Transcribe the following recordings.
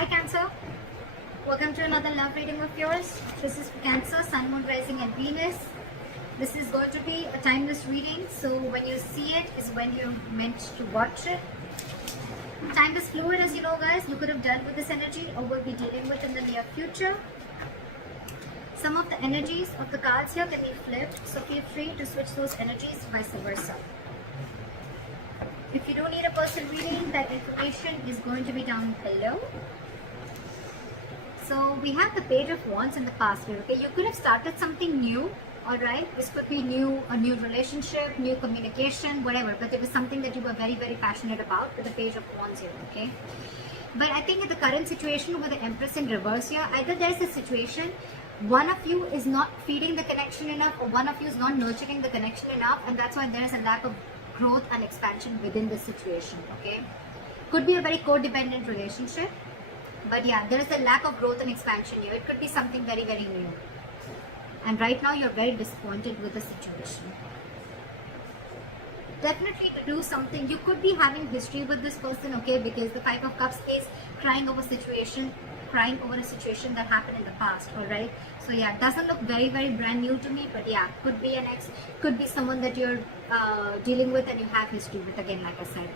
Hi Cancer, welcome to another love reading of yours. This is for Cancer, Sun, Moon, Rising and Venus. This is going to be a timeless reading, so when you see it is when you're meant to watch it. Time is fluid, as you know guys. You could have dealt with this energy or will be dealing with in the near future. Some of the energies of the cards here can be flipped, so feel free to switch those energies, vice versa. If you don't need a personal reading, that information is going to be down below. So we have the Page of Wands in the past here, okay? You could have started something new, alright? This could be new, a new relationship, new communication, whatever. But it was something that you were very, very passionate about with the Page of Wands here, okay? But I think in the current situation with the Empress in reverse here, either there's a situation, one of you is not feeding the connection enough or one of you is not nurturing the connection enough, and that's why there's a lack of growth and expansion within this situation, okay? Could be a very codependent relationship. But yeah, there is a lack of growth and expansion here. It could be something very, very new. And right now, you're very disappointed with the situation. Definitely to do something. You could be having history with this person, okay? Because the Five of Cups is crying over a situation that happened in the past, alright? So yeah, it doesn't look very, very brand new to me. But yeah, could be an ex, could be someone that you're dealing with and you have history with, again, like I said.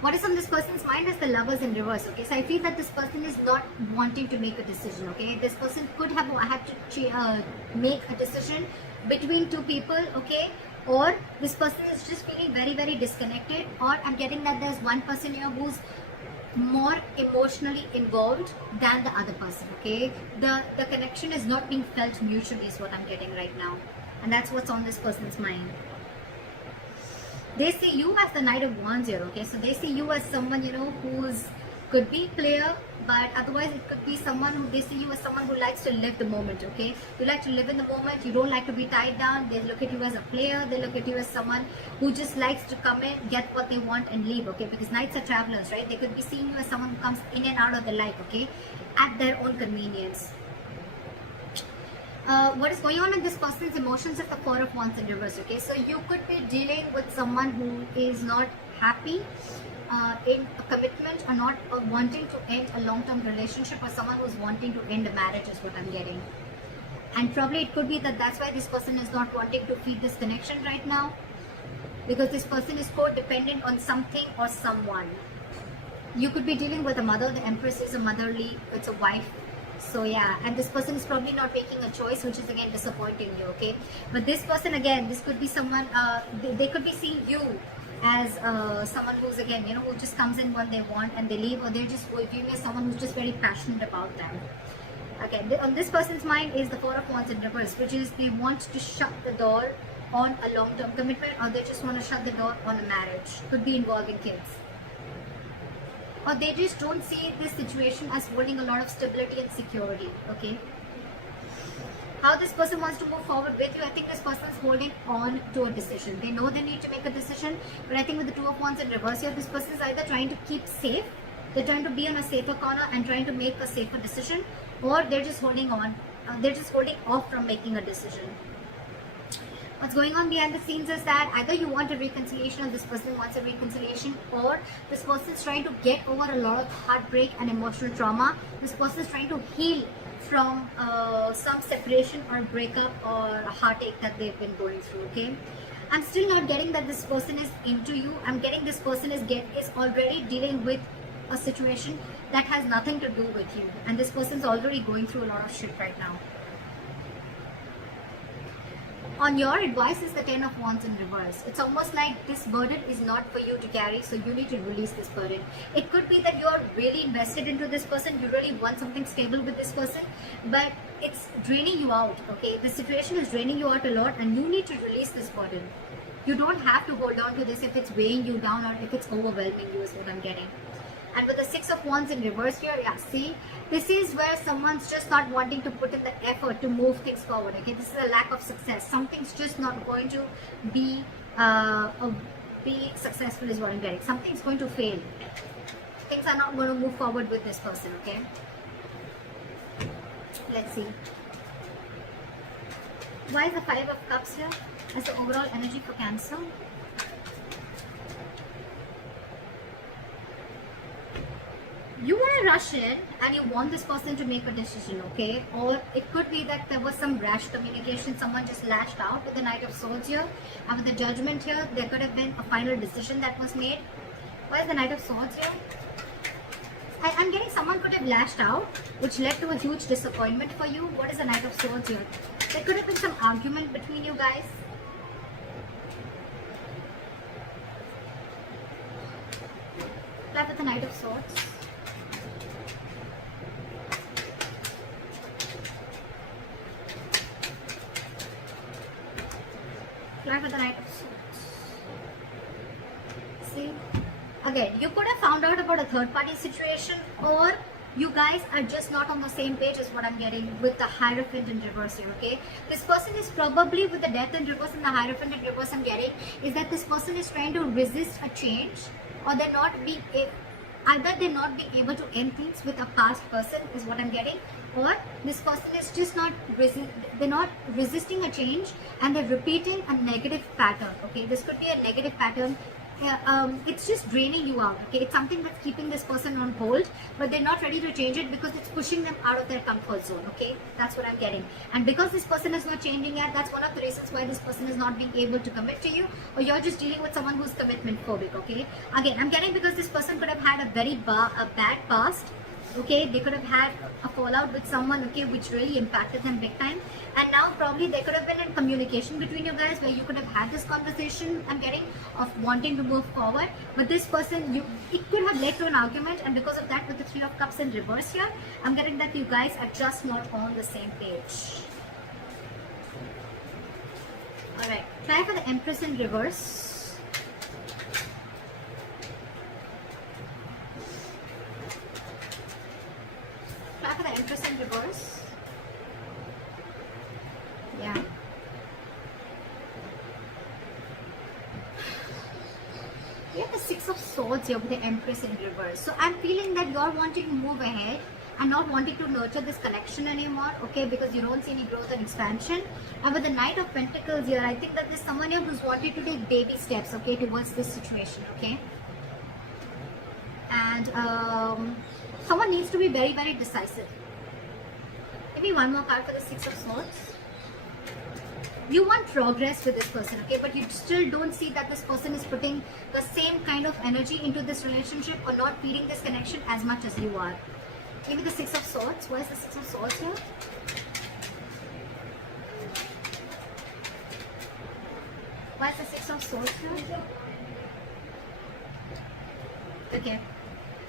What is on this person's mind is the Lovers in reverse, okay? So I feel that this person is not wanting to make a decision, okay? This person could have had to make a decision between two people, okay? Or this person is just feeling very, very disconnected, or I'm getting that there's one person here who's more emotionally involved than the other person, okay? The connection is not being felt mutually is what I'm getting right now. And that's what's on this person's mind. They see you as the Knight of Wands here, okay? So they see you as someone, you know, who's could be player, but otherwise it could be someone who, they see you as someone who likes to live the moment, okay? You like to live in the moment, you don't like to be tied down. They look at you as a player, they look at you as someone who just likes to come in, get what they want and leave, okay? Because Knights are travelers, right? They could be seeing you as someone who comes in and out of their life, okay? At their own convenience. What is going on in this person's emotions is the Four of Wands in reverse, okay? So you could be dealing with someone who is not happy in a commitment or not wanting to end a long-term relationship, or someone who's wanting to end a marriage is what I'm getting. And probably it could be that that's why this person is not wanting to feed this connection right now, because this person is codependent on something or someone. You could be dealing with a mother. The Empress is a motherly, it's a wife. So yeah, and this person is probably not making a choice, which is again disappointing you, okay? But this person, again, this could be someone, they could be seeing you as someone who's, again, you know, who just comes in when they want and they leave, or they're just viewing as someone who's just very passionate about them. Again, on this person's mind is the Four of Wands in reverse, which is they want to shut the door on a long-term commitment, or they just want to shut the door on a marriage. Could be involving kids. Or they just don't see this situation as holding a lot of stability and security, okay? How this person wants to move forward with you, I think this person is holding on to a decision. They know they need to make a decision, but I think with the Two of Wands in reverse here, this person is either trying to keep safe, they're trying to be on a safer corner and trying to make a safer decision, or they're just holding on, they're just holding off from making a decision. What's going on behind the scenes is that either you want a reconciliation or this person wants a reconciliation, or this person is trying to get over a lot of heartbreak and emotional trauma. This person is trying to heal from some separation or breakup or a heartache that they've been going through, okay? I'm still not getting that this person is into you. I'm getting this person is already dealing with a situation that has nothing to do with you. And this person's already going through a lot of shit right now. On your advice is the Ten of Wands in reverse. It's almost like this burden is not for you to carry, so you need to release this burden. It could be that you're really invested into this person, you really want something stable with this person, but it's draining you out, okay? The situation is draining you out a lot and you need to release this burden. You don't have to hold on to this if it's weighing you down or if it's overwhelming you is what I'm getting. And with the Six of Wands in reverse here, yeah, see, this is where someone's just not wanting to put in the effort to move things forward, okay? This is a lack of success. Something's just not going to be successful is what I'm getting. Something's going to fail. Things are not going to move forward with this person, okay? Let's see. Why is the Five of Cups here as the overall energy for Cancer? you want to rush in and you want this person to make a decision, okay? Or it could be that there was some rash communication, someone just lashed out with the Knight of Swords here, and with the Judgment here, there could have been a final decision that was made. Why is the Knight of Swords here? I'm getting someone could have lashed out, which led to a huge disappointment for you. What is the Knight of Swords here? There could have been some argument between you guys. Play with the Knight of Swords. Play with the Knight of Swords. See? Again, you could have found out about a third party situation, or you guys are just not on the same page is what I'm getting with the Hierophant in reverse here, okay? This person is probably with the Death in reverse and the Hierophant in reverse I'm getting is that this person is trying to resist a change, or they're not being either they're not being able to end things with a past person is what I'm getting, or this person is just not they're not resisting a change and they're repeating a negative pattern, okay? This could be a negative pattern. It's just draining you out, okay? It's something that's keeping this person on hold, but they're not ready to change it because it's pushing them out of their comfort zone, okay? That's what I'm getting. And because this person is not changing yet, that's one of the reasons why this person is not being able to commit to you, or you're just dealing with someone who's commitment phobic, okay? Again, I'm getting because this person could have had a very bad past, okay? They could have had a fallout with someone, okay, which really impacted them big time, and now probably there could have been a communication between you guys where you could have had this conversation, I'm getting, of wanting to move forward, but this person, it could have led to an argument, and because of that, with the Three of Cups in reverse here, I'm getting that you guys are just not on the same page. Alright, try for the Empress in reverse. For the Empress in reverse. Yeah. We have the Six of Swords here with the Empress in reverse. So I'm feeling that you're wanting to move ahead and not wanting to nurture this connection anymore, okay, because you don't see any growth and expansion. And with the Knight of Pentacles here, I think that there's someone here who's wanting to take baby steps, okay, towards this situation, okay. And someone needs to be very, very decisive. Maybe one more card for the Six of Swords. You want progress with this person, okay, but you still don't see that this person is putting the same kind of energy into this relationship or not feeding this connection as much as you are. Maybe the Six of Swords. Why is the Six of Swords here? Why is the Six of Swords here? Okay.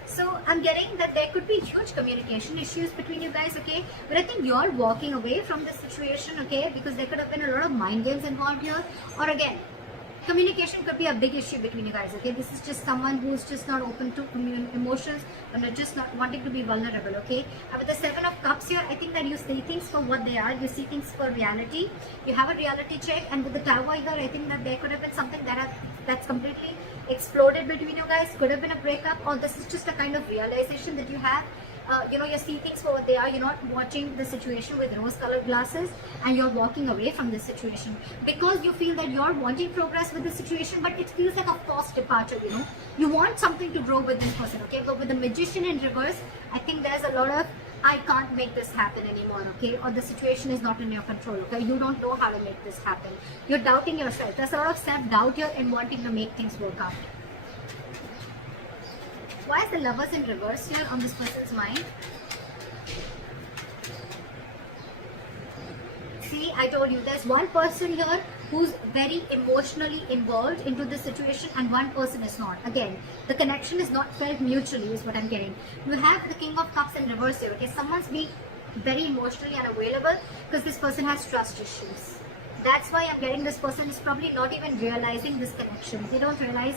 So I'm getting that there could be huge communication issues between you guys, okay? But I think you're walking away from this situation, okay? Because there could have been a lot of mind games involved here. Or again, communication could be a big issue between you guys, okay? This is just someone who's just not open to emotions and just not wanting to be vulnerable, okay? And with the Seven of Cups here, I think that you see things for what they are. You see things for reality. You have a reality check. And with the Tower here, I think that there could have been something that's completely exploded between you guys. Could have been a breakup, or this is just a kind of realization that you have. You see things for what they are. You're not watching the situation with rose-colored glasses, and you're walking away from this situation because you feel that you're wanting progress with the situation, but it feels like a forced departure. You want something to grow with this person, okay? But with the Magician in reverse, I think there's a lot of I can't make this happen anymore, okay? Or the situation is not in your control, okay? You don't know how to make this happen. You're doubting yourself. There's a lot of self-doubt here and wanting to make things work out. Why is the Lovers in reverse here on this person's mind? See, I told you, there's one person here who's very emotionally involved into this situation and one person is not. Again, the connection is not felt mutually is what I'm getting. You have the King of Cups in reverse here, okay? Someone's being very emotionally unavailable because this person has trust issues. That's why I'm getting this person is probably not even realizing this connection. They don't realize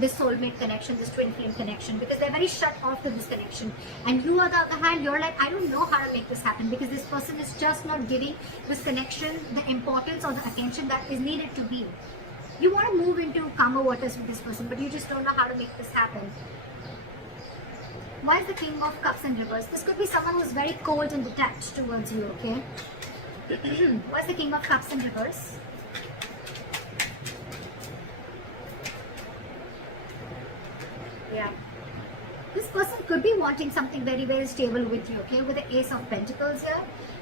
this soulmate connection, this twin flame connection, because they're very shut off to this connection. And you, on the other hand, you're like, I don't know how to make this happen because this person is just not giving this connection the importance or the attention that is needed to be. You want to move into calmer waters with this person, but you just don't know how to make this happen. Why is the King of Cups in reverse? This could be someone who's very cold and detached towards you, okay? What's the King of Cups in reverse? Yeah. This person could be wanting something very, very stable with you, okay, with the Ace of Pentacles here.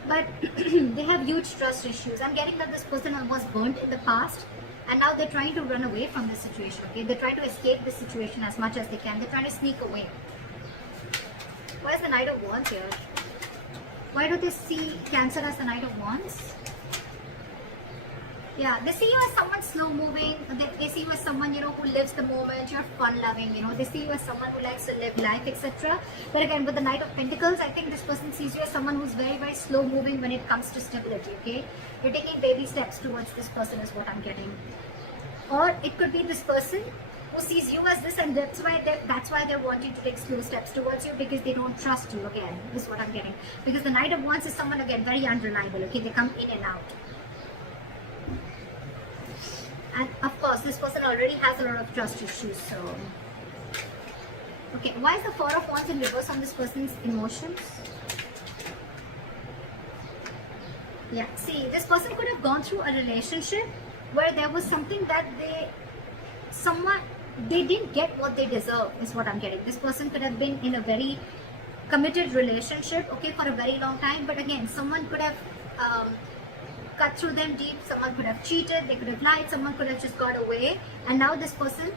But they have huge trust issues. I'm getting that this person was burnt in the past, and now they're trying to run away from the situation, okay? They're trying to escape the situation as much as they can. They're trying to sneak away. Why is the Knight of Wands here? Why do they see Cancer as the Knight of Wands? Yeah, they see you as someone slow moving. They see you as someone, you know, who lives the moment. You're fun loving, you know. They see you as someone who likes to live life, etc. But again, with the Knight of Pentacles, I think this person sees you as someone who's very, very slow moving when it comes to stability, okay? You're taking baby steps towards this person is what I'm getting. Or it could be this person who sees you as this, and that's why they're wanting to take slow steps towards you, because they don't trust you, again, is what I'm getting. Because the Knight of Wands is someone, again, very unreliable, okay? They come in and out. And of course, this person already has a lot of trust issues, so... Okay, why is the Four of Wands in reverse on this person's emotions? Yeah, see, this person could have gone through a relationship where there was something that they didn't get what they deserve, is what I'm getting. This person could have been in a very committed relationship, okay, for a very long time, but again, someone could have cut through them deep, someone could have cheated, they could have lied, someone could have just got away, and now this person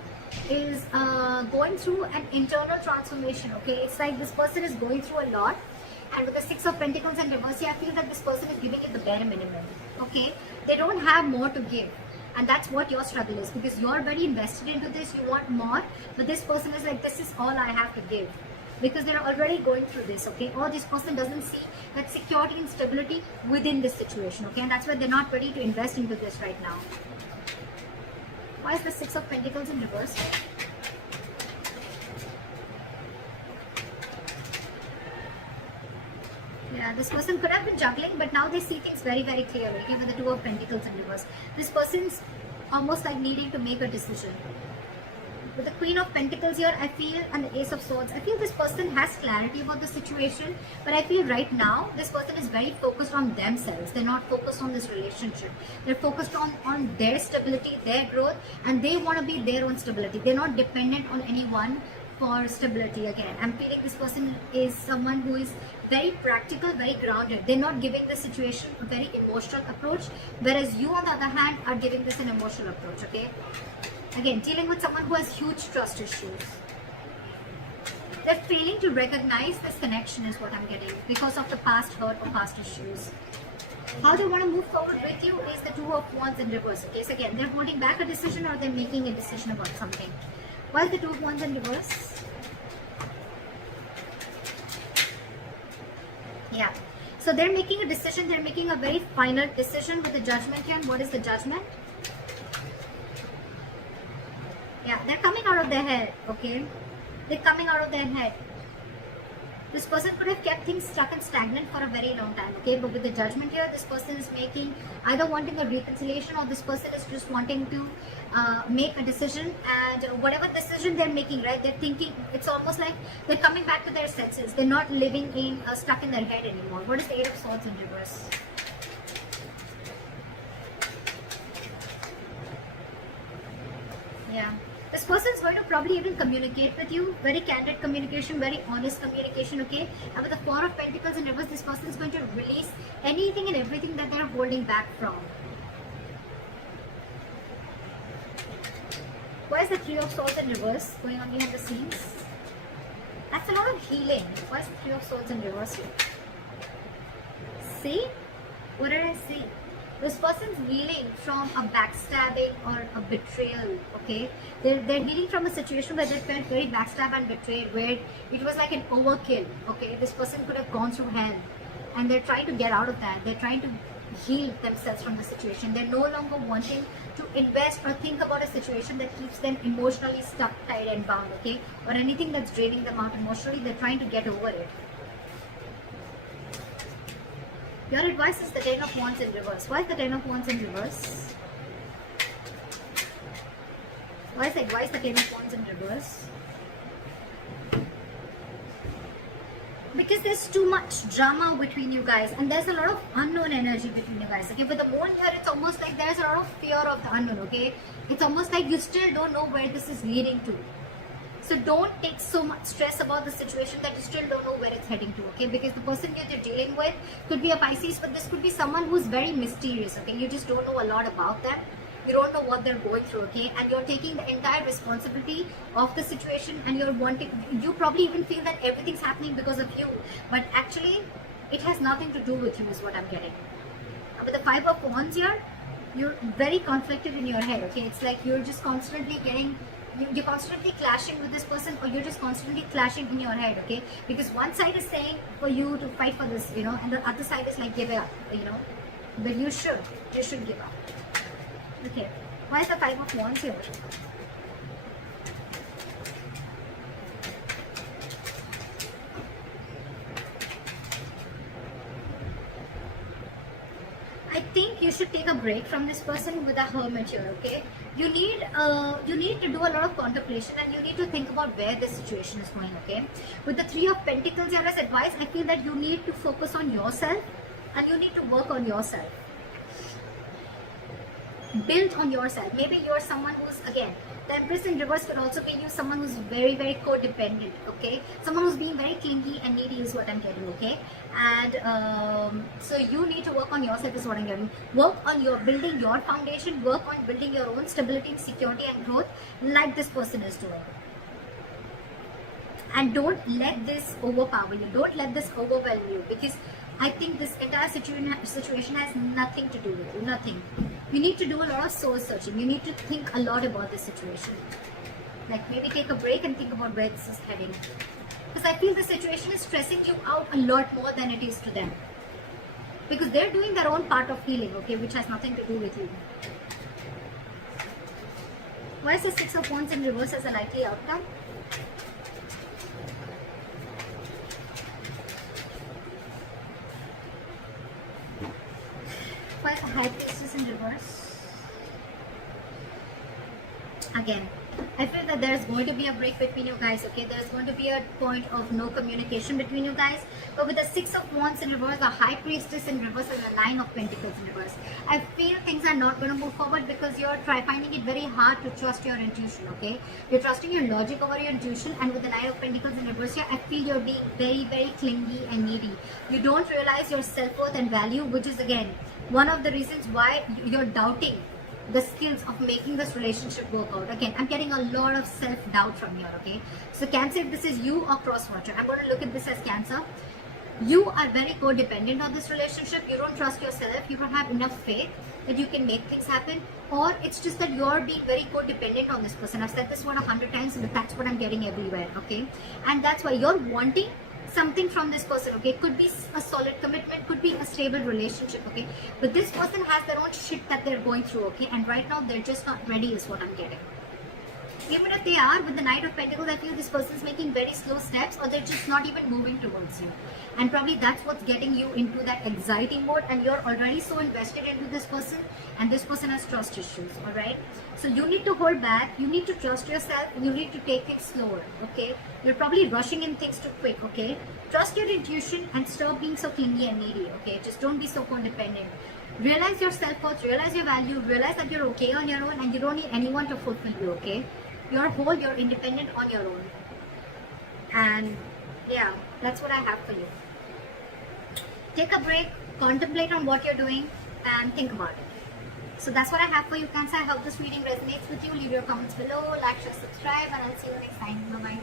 is going through an internal transformation, okay? It's like this person is going through a lot, and with the Six of Pentacles and reverse, I feel that this person is giving it the bare minimum, okay? They don't have more to give, and that's what your struggle is, because you're very invested into this, you want more, but this person is like, this is all I have to give, because they're already going through this, okay? Or this person doesn't see that security and stability within this situation, okay? And that's why they're not ready to invest into this right now. Why is the Six of Pentacles in reverse? Yeah, this person could have been juggling, but now they see things very, very clearly, okay? With the Two of Pentacles in reverse. This person's almost like needing to make a decision. With the Queen of Pentacles here, I feel, and the Ace of Swords, I feel this person has clarity about the situation, but I feel right now, this person is very focused on themselves. They're not focused on this relationship. They're focused on their stability, their growth, and they want to be their own stability. They're not dependent on anyone for stability again. I'm feeling this person is someone who is very practical, very grounded. They're not giving the situation a very emotional approach, whereas you, on the other hand, are giving this an emotional approach, okay? Again, dealing with someone who has huge trust issues. They're failing to recognize this connection is what I'm getting because of the past hurt or past issues. How they want to move forward with you is the Two of Wands in reverse. Okay, so again, they're holding back a decision or they're making a decision about something. Why is the Two of Wands in reverse? Yeah. So they're making a decision. They're making a very final decision with the Judgment here. And what is the Judgment? Yeah, they're coming out of their head, okay? They're coming out of their head. This person could have kept things stuck and stagnant for a very long time, okay? But with the Judgment here, this person is making, either wanting a reconciliation or this person is just wanting to make a decision. And whatever decision they're making, right? They're thinking, it's almost like they're coming back to their senses. They're not living in, stuck in their head anymore. What is the Eight of Swords in reverse? Yeah. This person is going to probably even communicate with you. Very candid communication, very honest communication, okay? And with the Four of Pentacles in reverse, this person is going to release anything and everything that they're holding back from. Why is the Three of Swords in reverse going on behind the scenes? That's a lot of healing. Why is the Three of Swords in reverse here? See? What did I see? This person's healing from a backstabbing or a betrayal, okay? They're healing from a situation where they felt very backstabbed and betrayed, where it was like an overkill, okay? This person could have gone through hell, and they're trying to get out of that. They're trying to heal themselves from the situation. They're no longer wanting to invest or think about a situation that keeps them emotionally stuck, tied and bound, okay? Or anything that's draining them out emotionally. They're trying to get over it. Your advice is the Ten of Wands in reverse. Why is the Ten of Wands in reverse? Why is the Ten of Wands in reverse? Because there's too much drama between you guys, and there's a lot of unknown energy between you guys. Okay, with the Moon here, it's almost like there's a lot of fear of the unknown. Okay, it's almost like you still don't know where this is leading to. So don't take so much stress about the situation that you still don't know where it's heading to, okay? Because the person you're dealing with could be a Pisces, but this could be someone who's very mysterious, okay? You just don't know a lot about them. You don't know what they're going through, okay? And you're taking the entire responsibility of the situation, and you probably even feel that everything's happening because of you, but actually it has nothing to do with you is what I'm getting. With the Five of Wands here, you're very conflicted in your head, okay? It's like you're just constantly you're constantly clashing with this person, or you're just constantly clashing in your head, okay? Because one side is saying for you to fight for this, and the other side is like give up, but you should give up. Okay, why is the Five of Wands here? I think you should take a break from this person with a Hermit here, okay? You need to do a lot of contemplation, and you need to think about where the situation is going, okay? With the Three of Pentacles here as advice, I feel that you need to focus on yourself, and you need to work on yourself. Build on yourself. Maybe you're someone who's, again, the Empress in reverse could also be you, someone who's very, very codependent, okay? Someone who's being very clingy and needy is what I'm getting, okay? And so you need to work on yourself is what I'm getting. Work on building your foundation, work on building your own stability and security and growth like this person is doing. And don't let this overpower you. Don't let this overwhelm you, because I think this entire situation has nothing to do with you. Nothing. You need to do a lot of soul searching. You need to think a lot about this situation. Like maybe take a break and think about where this is heading. Because I feel the situation is stressing you out a lot more than it is to them. Because they're doing their own part of healing, okay, which has nothing to do with you. Why is the Six of Wands in reverse as a likely outcome? Why is the High Priestess in reverse? Again, I feel that there's going to be a break between you guys, okay? There's going to be a point of no communication between you guys. But with the Six of Wands in reverse, the High Priestess in reverse, and the Nine of Pentacles in reverse, I feel things are not going to move forward because you're finding it very hard to trust your intuition, okay? You're trusting your logic over your intuition, and with the Nine of Pentacles in reverse here, I feel you're being very, very clingy and needy. You don't realize your self-worth and value, which is, again, one of the reasons why you're doubting the skills of making this relationship work out. Again, I'm getting a lot of self-doubt from here, okay? So Cancer, if this is you or cross-watcher, I'm going to look at this as Cancer. You are very codependent on this relationship. You don't trust yourself. You don't have enough faith that you can make things happen. Or it's just that you're being very codependent on this person. I've said this one 100 times, but that's what I'm getting everywhere, okay? And that's why you're wanting something from this person, okay? Could be a solid commitment, could be a stable relationship, okay? But this person has their own shit that they're going through, okay? And right now they're just not ready is what I'm getting. Even if they are, with the Knight of Pentacles, I feel this person's making very slow steps, or they're just not even moving towards you. And probably that's what's getting you into that anxiety mode, and you're already so invested into this person, and this person has trust issues, alright? So you need to hold back, you need to trust yourself, you need to take things slower, okay? You're probably rushing in things too quick, okay? Trust your intuition and stop being so clingy and needy, okay? Just don't be so codependent. Realize your self-worth, realize your value, realize that you're okay on your own, and you don't need anyone to fulfill you, okay? You're whole, you're independent on your own. And yeah, that's what I have for you. Take a break, contemplate on what you're doing, and think about it. So that's what I have for you, Cancer. I hope this reading resonates with you. Leave your comments below, like, share, subscribe, and I'll see you next time. Bye-bye.